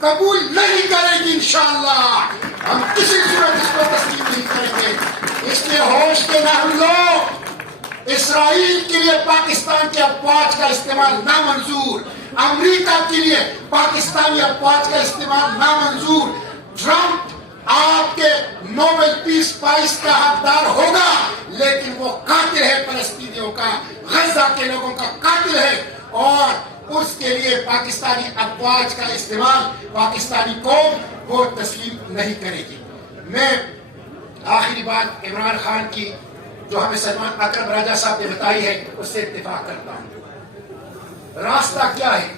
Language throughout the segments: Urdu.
قبول نہیں کرے گی انشاءاللہ. ہم کسی صورت اس کو تسلیم نہیں کریں گے. اس لیے ہوش کے نہ ہم لوگ. اسرائیل کے لیے پاکستان کے افواج کا استعمال نامنظور. امریکہ کے لیے پاکستانی افواج کا استعمال نامنظور. ٹرمپ آپ کے نوبل پیس پرائز کا حقدار ہوگا لیکن وہ قاتل ہے فلسطینیوں کا, غزہ کے لوگوں کا قاتل ہے, اور اس کے لیے پاکستانی افواج کا استعمال پاکستانی قوم وہ تسلیم نہیں کرے گی. میں آخری بات عمران خان کی جو ہمیں سلمان اکرم راجہ صاحب نے بتائی ہے اس سے اتفاق کرتا ہوں. راستہ کیا ہے؟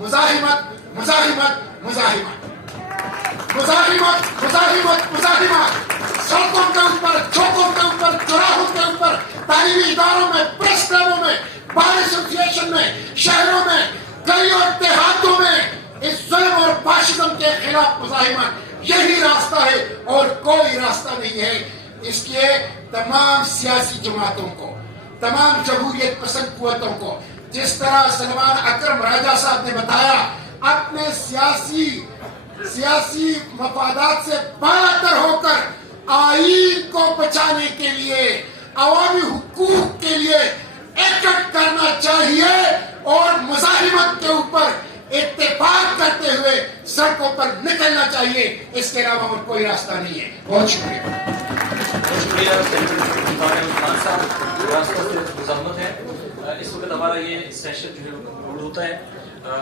مزاحمت مزاحمت مزاحمت مزاحمت مزاحمت مزاحمت. سڑکوں کے اوپر, چوکوں کے اوپر, چوراہوں کے اوپر, تعلیمی اداروں میں, پریس کلبوں میں, بار ایسوسیشن میں, شہروں میں, گلیوں اور دیہاتوں میں اس ظلم اور فاشزم کے خلاف مزاحمت. یہی راستہ ہے اور کوئی راستہ نہیں ہے. اس لیے تمام سیاسی جماعتوں کو, تمام جمہوریت پسند قوتوں کو, جس طرح سلمان اکرم راجہ صاحب نے بتایا, اپنے سیاسی مفادات سے بالاتر ہو کر آئین کو بچانے کے لیے, عوامی حقوق کے لیے ایکٹ کرنا چاہیے اور مزاحمت کے اوپر اتفاق کرتے ہوئے سڑکوں پر نکلنا چاہیے. اس کے علاوہ اور کوئی راستہ نہیں ہے. بہت شکریہ. بہت شکریہ عثمان صاحب, راستوں سے مذمت ہے. اس وقت ہمارا یہ سیشن جو ہے ہوتا ہے.